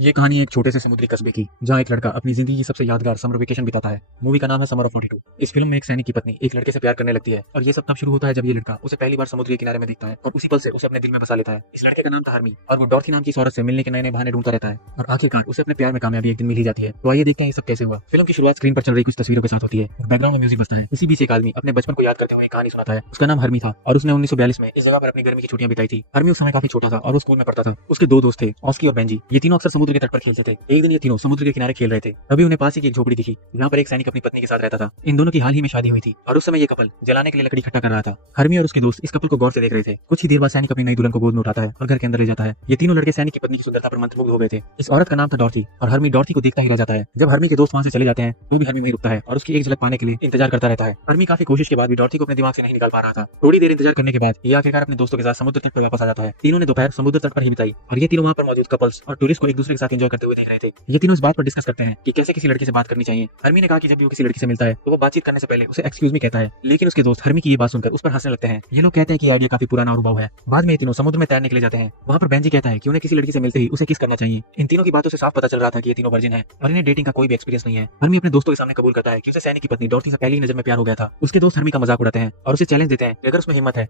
ये कहानी एक छोटे से समुद्री कस्बे की, जहाँ एक लड़का अपनी जिंदगी की सबसे यादगार समर वेकेशन बिताता है। मूवी का नाम है समर ऑफ 42। इस फिल्म में एक सैनिक की पत्नी एक लड़के से प्यार करने लगती है और ये सब तब शुरू होता है जब ये लड़का उसे पहली बार समुद्र के किनारे में देखता है और उसी पल से उसे अपने दिल में बसा लेता है। इस लड़के का नाम था हरमी और वो डॉर्थी नाम की इस औरत से मिलने के नए नए बहाने ढूंढता रहता है और आखिरकार उसे अपने प्यार में कामयाबी एक दिन मिल ही जाती है। तो आइए देखते हैं ये सब कैसे हुआ। फिल्म की शुरुआत स्क्रीन पर चल रही कुछ तस्वीरों के साथ होती है और बैकग्राउंड में म्यूजिक बजता है। इसी बीच एक आदमी अपने बचपन को याद करते हुए एक कहानी सुनाता है। उसका नाम हरमी था और उसने 1942 में इस जगह पर अपनी गर्मी की छुट्टियां बिताई थी। हरमी उस समय काफी छोटा था और वो स्कूल में पढ़ता था। उसके दो दोस्त थे, ऑस्की और बेंजी। ये तीनों अक्सर समुद्र के तट पर खेलते थे। एक दिन ये तीनों समुद्र के किनारे खेल रहे थे, तभी उन्हें पास ही की एक झोपड़ी दिखी जहाँ पर एक सैनिक अपनी पत्नी के साथ रहता था। इन दोनों की हाल ही में शादी हुई थी और उस समय ये कपल जलाने के लिए लकड़ी इकट्ठा कर रहा था। हरमी और उसके दोस्त इस कपल को गौर से देख रहे थे। कुछ ही देर बाद सैनिक अपनी नई दुल्हन को गोद में उठाता है और घर के अंदर ले जाता है। ये तीनों लड़के सैनिक की पत्नी की सुंदरता पर मंत्रमुग्ध हो गए थे। इस औरत का नाम था डॉर्थी और हरमी डॉर्थी को देखता ही रह जाता है। जब हरमी के दोस्त वहां से चले जाते हैं तो भी हरमी वहीं रुकता है और उसकी एक झलक पाने के लिए इंतजार करता रहता है। हरमी काफी कोशिश के बाद भी डॉर्थी को अपने दिमाग से नहीं निकाल पा रहा था। थोड़ी देर इंतजार करने के बाद ये आखिरकार अपने दोस्तों के साथ समुद्र तट पर वापस आ जाता है। तीनों ने दोपहर समुद्र तट पर ही बिताई और ये तीनों वहां पर मौजूद कपल्स और टूरिस्ट को एक दूसरे के साथ एंजॉय करते हुए देख रहे थे। ये तीनों इस बात पर डिस्कस करते हैं कि कैसे किसी लड़की से बात करनी चाहिए। हरमी ने कहा कि जब भी वो किसी लड़की से मिलता है तो वो बातचीत करने से पहले उसे एक्सक्यूज मी कहता है, लेकिन उसके दोस्त हरमी की ये बात सुनकर उस पर हंसने लगते हैं। ये लोग कहते हैं कि ये आइडिया काफी पुराना अनुभव है। बाद में ये तीनों समुद्र में तैरने के लिए जाते हैं। वहाँ पर बेंजी कहता है कि उन्हें किसी लड़की से मिलते ही उसे किस करना चाहिए। इन तीनों की बातों से साफ पता चल रहा था कि ये तीनों वर्जिन हैं और इन्हें डेटिंग का कोई भी एक्सपीरियंस नहीं है। हरमी अपने दोस्तों के सामने कबूल करता है कि उसे सैनिक की पत्नी डॉर्थी से पहली नजर में प्यार हो गया था। उसके दोस्त हरमी का मजाक उड़ाते हैं और उसे चैलेंज देते हैं कि अगर उसमें हिम्मत है